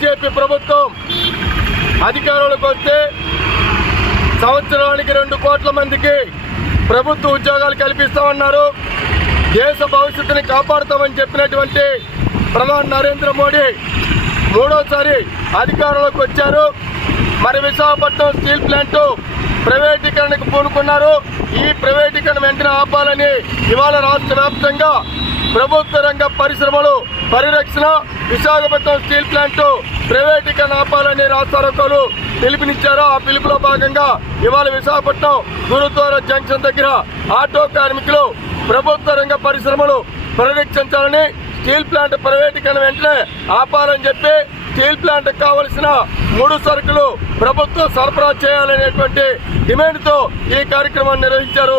BJP ప్రభుత్వం అధికారంలోకి వస్తే సంవత్సరానికి 2 కోట్ల మందికి ప్రభుత్వ ఉద్యోగాలు కల్పిస్తామన్నారు. దేశ భవిష్యత్తుని కాపాడుతామని చెప్పినటువంటి ప్రధాని నరేంద్ర మోడీ 3వసారి అధికారంలోకి వచ్చారు. మరి విశాఖపట్నం స్టీల్ ప్లాంట్ ప్రైవేటీకరణకు పూనుకున్నారు. ఈ ప్రైవేటీకరణ వెంటనే ఆపాలని ఇవాళ రాష్ట్ర వ్యాప్తంగా ప్రభుత్వ రంగ పరిశ్రమలు పరిరక్షణ, విశాఖపట్నం స్టీల్ ప్లాంట్ ప్రైవేటీకరణ ఆపాలని రాస్తారోకోలు పిలుపునిచ్చారు. ఆ పిలుపులో భాగంగా ఇవాళ విశాఖపట్నం గురుద్వారా జంక్షన్ దగ్గర ఆటో కార్మికులు ప్రభుత్వ రంగ పరిశ్రమలు పరిరక్షించాలని, స్టీల్ ప్లాంట్ ప్రైవేటీకరణ వెంటనే ఆపాలని చెప్పి స్టీల్ ప్లాంట్ కావలసిన 3 సరుకులు ప్రభుత్వం సరఫరా చేయాలనేటువంటి డిమాండ్తో ఈ కార్యక్రమాన్ని నిర్వహించారు.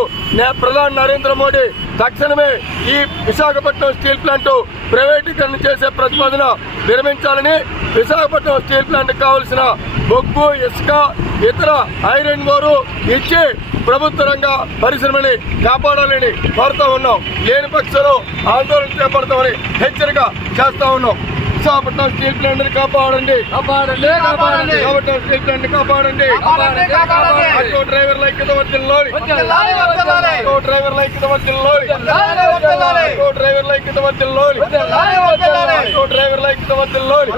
ప్రధాని నరేంద్ర మోడీ తక్షణమే ఈ విశాఖపట్నం స్టీల్ ప్లాంట్ ప్రైవేటీకరణ చేసే ప్రతిపాదన విరమించాలని, విశాఖపట్నం స్టీల్ ప్లాంట్ కావలసిన బొగ్గు, ఇసుక, ఇతర ఐరన్ ఓరు ఇచ్చి ప్రభుత్వ రంగ పరిశ్రమని కాపాడాలని కోరుతా ఉన్నాం. లేని పక్షంలో ఆందోళన చేపడతామని హెచ్చరిక చేస్తా ఉన్నాం. విశాఖపట్నం స్టీల్ ప్లాంట్ ని కాపాడండి, విశాఖపట్నం స్టీల్ ప్లాంట్ ని కాపాడండి. ఆటో డ్రైవర్ల ఐక్యత వర్ధిల్లాలి, ఆటో డ్రైవర్ల ఐక్యత వర్ధిల్లాలి, ఆటో డ్రైవర్ల ఐక్యత వర్ధిల్లాలి, ఆటో డ్రైవర్ల ఐక్యత వర్ధిల్లాలి.